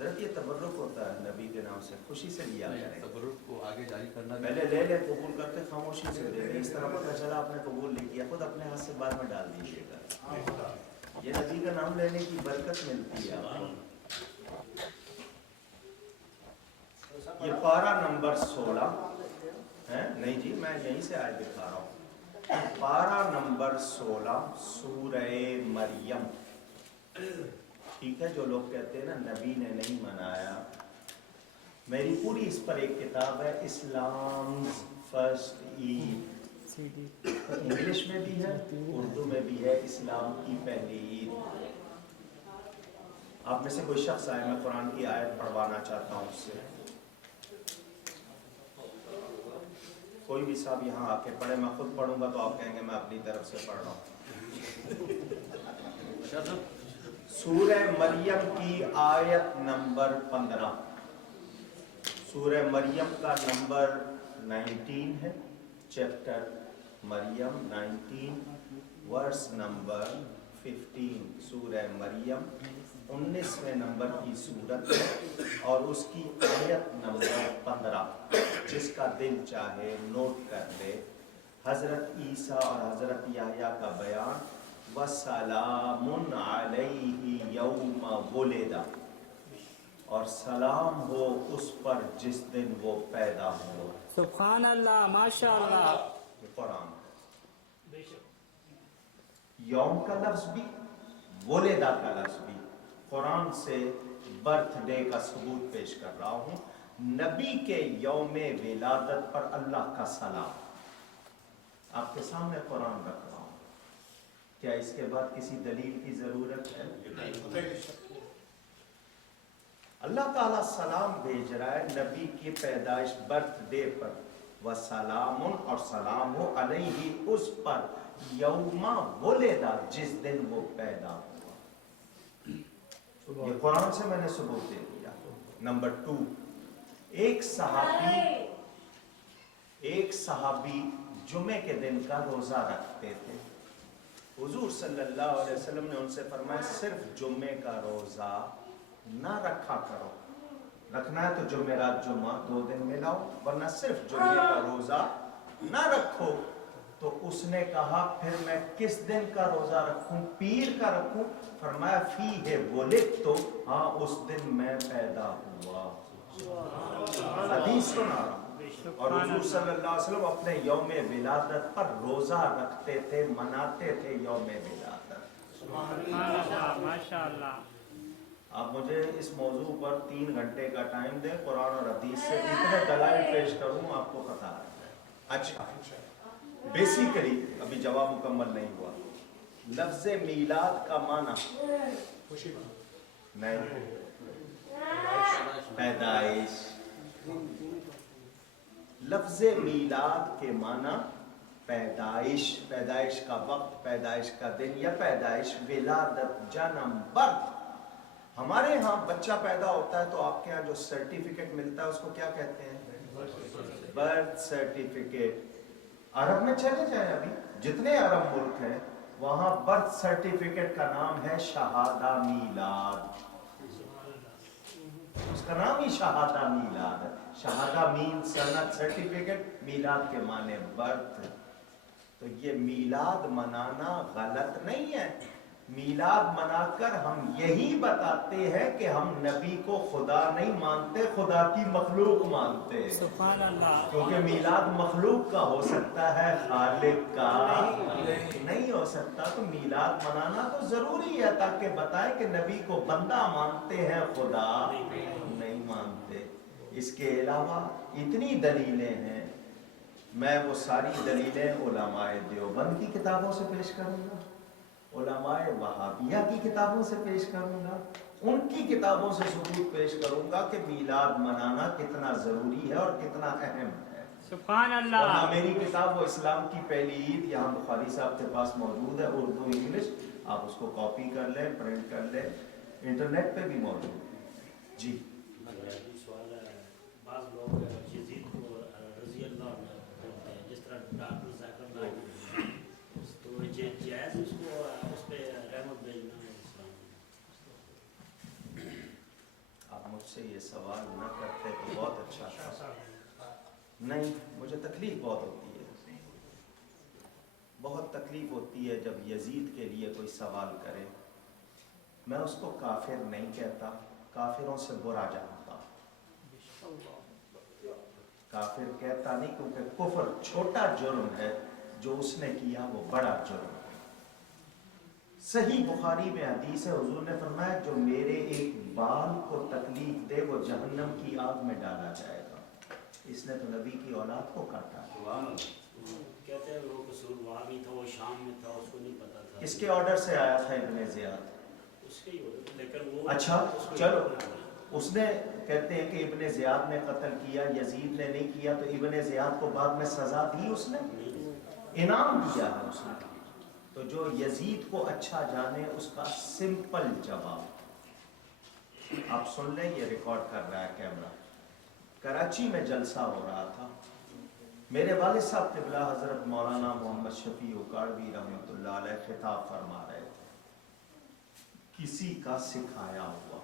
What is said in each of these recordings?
हजरत ये तबर्रुक होता है नबी के नाम से, खुशी से लिया करें। तबर्रुक को आगे जारी करना पहले ले ले, कबूल करते खामोशी से ले ले, इस तरह पता चला आपने कबूल नहीं किया, खुद अपने हाथ से बाद में डाल दीजिएगा। ये नबी का नाम लेने की बरकत मिलती है आपको। ये पारा नंबर 16 है, नहीं जी मैं यहीं से आज दिखा रहा हूँ। पारा नंबर 16 सूरह मरियम। ठीक है, जो लोग कहते हैं ना नबी ने नहीं मनाया, मेरी पूरी इस पर एक किताब है, इस्लाम फर्स्ट ईद, इंग्लिश में भी है उर्दू में भी है, इस्लाम की पहली ईद। आप में से कोई शख्स आए, मैं कुरान की आयत पढ़वाना चाहता हूँ उससे, कोई भी साहब यहाँ आके पढ़े, मैं खुद पढ़ूंगा तो आप कहेंगे मैं अपनी तरफ से पढ़ रहा हूँ। सूरह मरियम की आयत नंबर 15। सूरह मरियम का नंबर 19 है, चैप्टर मरियम 19 वर्स नंबर 15। सूरह मरियम 19वें नंबर की सूरत है और उसकी आयत नंबर 15। जिसका दिल चाहे नोट कर ले। हजरत ईसा और हजरत याह्या का बयान, वसलामुन अलैहि यौम वुलिदा, और सलाम हो उस पर जिस दिन वो पैदा हुआ। सुभान अल्लाह, माशाअल्लाह। कुरान यौम का लफ्ज भी, वुलिदा का लफ्ज भी, कुरान से बर्थडे का सबूत पेश कर रहा हूँ। नबी के यौमे विलादत पर अल्लाह का सलाम, आपके सामने कुरान रख रहा हूँ। क्या इसके बाद किसी दलील की जरूरत है? अल्लाह ताला सलाम भेज रहा है नबी की पैदाइश बर्थडे पर, वसलामुन, और सलाम हो अलैहि उस पर, यौमा वुलिदा जिस दिन वो पैदा हुआ। ये कुरान से मैंने सबूत दे दिया। नंबर 2, एक सहाबी जुमे के दिन का रोजा रखते थे। हुजूर सल्लल्लाहु अलैहि वसल्लम ने उनसे फरमाया सिर्फ जुम्मे का रोजा ना रखा करो, रखना है तो जुमेरात जुम्मा 2 दिन मिलाओ, वरना सिर्फ जुम्मे का रोजा ना रखो। तो उसने कहा फिर मैं किस दिन का रोजा रखूं, पीर का रखूं? फरमाया फी है वुलिद, तो हाँ उस दिन मैं पैदा हुआ। हदीस सुना। और हुजूर सल्लल्लाहु अलैहि वसल्लम अपने यौमे विलादत पर रोजा रखते थे, मनाते थे यौमे विलादत। माशाअल्लाह। आप मुझे इस मौजू पर 3 घंटे का टाइम दें, कुरान और हदीस से इतने दलाइल पेश करूं आपको पता है। अच्छा, बेसिकली अभी जवाब मुकम्मल नहीं हुआ। लफ्ज मीलाद का माना नहीं, पैदाइश। लफ्ज मीलाद के माना पैदाइश, पैदाइश का वक्त, पैदाइश का दिन या पैदाइश, विलादत जन्म, बर्थ। हमारे यहाँ बच्चा पैदा होता है तो आपके यहाँ जो सर्टिफिकेट मिलता है उसको क्या कहते हैं? Birth certificate. अरब में चले जाए, अभी जितने अरब मुल्क हैं वहां बर्थ सर्टिफिकेट का नाम है शहादा मीलाद। उसका नाम ही शहादा मीलाद है। शहादा मीन सनद, सर्टिफिकेट, मीलाद के माने बर्थ। तो ये मीलाद मनाना गलत नहीं है। मीलाद मनाकर हम यही बताते हैं कि हम नबी को खुदा नहीं मानते, खुदा की मखलूक मानते हैं। सुभान अल्लाह। क्योंकि मीलाद मखलूक का हो सकता है, खालिक का नहीं हो सकता। तो मीलाद मनाना तो जरूरी है ताकि बताएं कि नबी को बंदा मानते हैं, खुदा नहीं मानते। इसके अलावा इतनी दलीलें हैं, मैं वो सारी दलीलें उलमाए देवबंद की किताबों से पेश करूंगा, उलमाए वहाबिया की किताबों से पेश करूंगा, उनकी किताबों से सबूत पेश करूंगा कि मीलाद मनाना कितना जरूरी है और कितना अहम है। सुभान अल्लाह। मेरी किताब वो इस्लाम की पहली ईद यहाँ बुखारी साहब के पास मौजूद है, उर्दू इंग्लिश, आप उसको कॉपी कर लें, प्रिंट कर लें, इंटरनेट पे भी मौजूद है। जी बाज़ लोग यजीद को रज़ी अल्लाह अन्हु बोलते हैं, जिस तरह डॉक्टर ज़ाकिर नाइक, तो जायज़ उसको उस पे रहमत भेजना है इस्लाम। आप سوال نہ کرتے تو بہت اچھا تھا. نہیں, مجھے تکلیف بہت ہوتی ہے, بہت تکلیف ہوتی ہے جب یزید کے لیے کوئی سوال کرے. میں اس کو کافر نہیں کہتا, کافروں سے برا جانتا. کافر کہتا نہیں, کیونکہ کفر چھوٹا جرم ہے, جو اس نے کیا وہ بڑا جرم ہے. صحیح بخاری میں حدیث ہے, حضور نے فرمایا جو میرے ایک بال کو تکلیف دے وہ جہنم کی آگ میں ڈالا جائے گا. اس نے تو نبی کی اولاد کو کاٹا. کہتے ہیں وہ قصوروار نہیں تھا, وہ شام میں تھا, اس کو نہیں پتا تھا. کس کے آرڈر سے آیا تھا ابن زیاد؟ اس کے ہی ہوتا تھا, لیکن وہ اچھا چلو, اس نے کہتے ہیں کہ ابن زیاد نے قتل کیا, یزید نے نہیں کیا, تو ابن زیاد کو بعد میں سزا دی, اس نے انعام دیا ہے اس نے. تو جو یزید کو اچھا جانے اس کا سمپل جواب آپ سن لیں, یہ ریکارڈ کر رہا ہے کیمرہ. کراچی میں جلسہ ہو رہا تھا, میرے والد صاحب قبلہ حضرت مولانا محمد شفیع اکاڑوی رحمۃ اللہ علیہ خطاب فرما رہے تھے. کسی کا سکھایا ہوا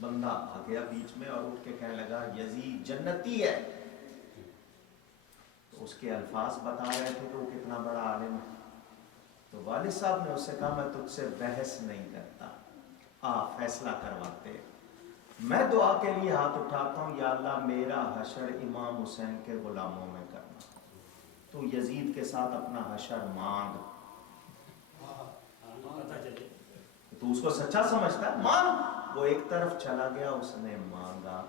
بندہ آ گیا بیچ میں اور اٹھ کے کہنے لگا یزید جنتی ہے. تو اس کے الفاظ بتا رہے تھے کہ وہ کتنا بڑا عالم ہے. تو والد صاحب نے اس سے کہا میں تجھ سے بحث نہیں کرتا, فیصلہ کرواتے. میں دعا کے لیے ہاتھ اٹھاتا ہوں, یا اللہ میرا حشر امام حسین کے غلاموں میں کرنا, تو یزید کے ساتھ اپنا حشر مانگ. پتا چلے تو اس کو سچا سمجھتا ہے, مانگ. وہ ایک طرف چلا گیا, اس نے مانگا.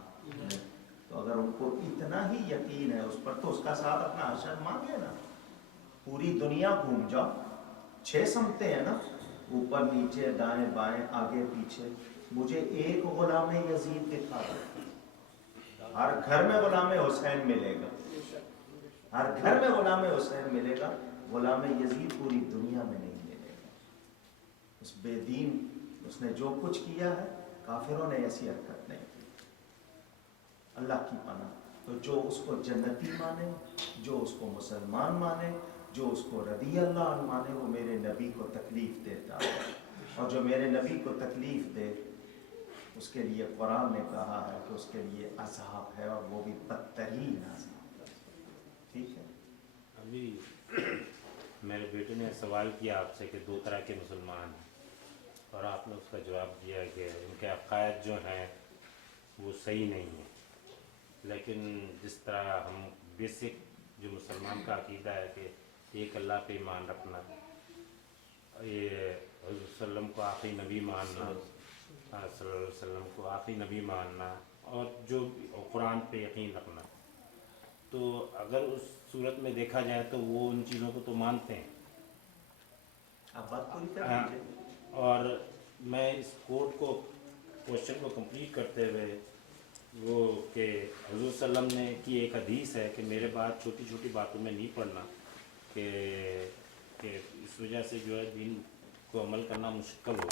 تو اگر ان کو اتنا ہی یقین ہے اس پر, تو اس کا ساتھ اپنا حشر مانگے نا. پوری دنیا گھوم جاؤ, 6 سمتیں ہیں نا, اوپر نیچے دائیں بائیں آگے پیچھے, مجھے ایک غلام یزید دکھا دو. ہر گھر میں غلام حسین ملے گا, ہر گھر میں غلام حسین ملے گا, غلام یزید پوری دنیا میں نہیں ملے گا. اس بے دین, اس نے جو کچھ کیا ہے, کافروں نے ایسی حرکت نہیں کی. اللہ کی پناہ. تو جو اس کو جنتی مانے, جو اس کو مسلمان مانے, جو اس کو رضی اللہ عنہ مانے, وہ میرے نبی کو تکلیف دیتا ہے. اور جو میرے نبی کو تکلیف دے, اس کے لیے قرآن نے کہا ہے کہ اس کے لیے عذاب ہے, اور وہ بھی بدترین عذاب. ٹھیک ہے. ابھی میرے بیٹے نے سوال کیا آپ سے کہ 2 طرح کے مسلمان ہیں, اور آپ نے اس کا جواب دیا کہ ان کے عقائد جو ہیں وہ صحیح نہیں ہیں. لیکن جس طرح ہم بیسک جو مسلمان کا عقیدہ ہے کہ ایک اللہ پہ ایمان رکھنا, یہ حضور صلی اللہ علیہ وسلم کو آخری نبی ماننا, صلی اللہ علیہ وسلم کو آخری نبی ماننا, اور جو قرآن پہ یقین رکھنا, تو اگر اس صورت میں دیکھا جائے تو وہ ان چیزوں کو تو مانتے ہیں. آپ بات پوری کر لیجیے. اور میں اس کوٹ کو, کوشچن کو کمپلیٹ کرتے ہوئے, وہ کہ حضور صلی اللہ علیہ وسلم نے کی ایک حدیث ہے کہ میرے بعد چھوٹی چھوٹی باتوں میں نہیں پڑھنا, کہ اس وجہ سے جو ہے دین کو عمل کرنا مشکل ہو.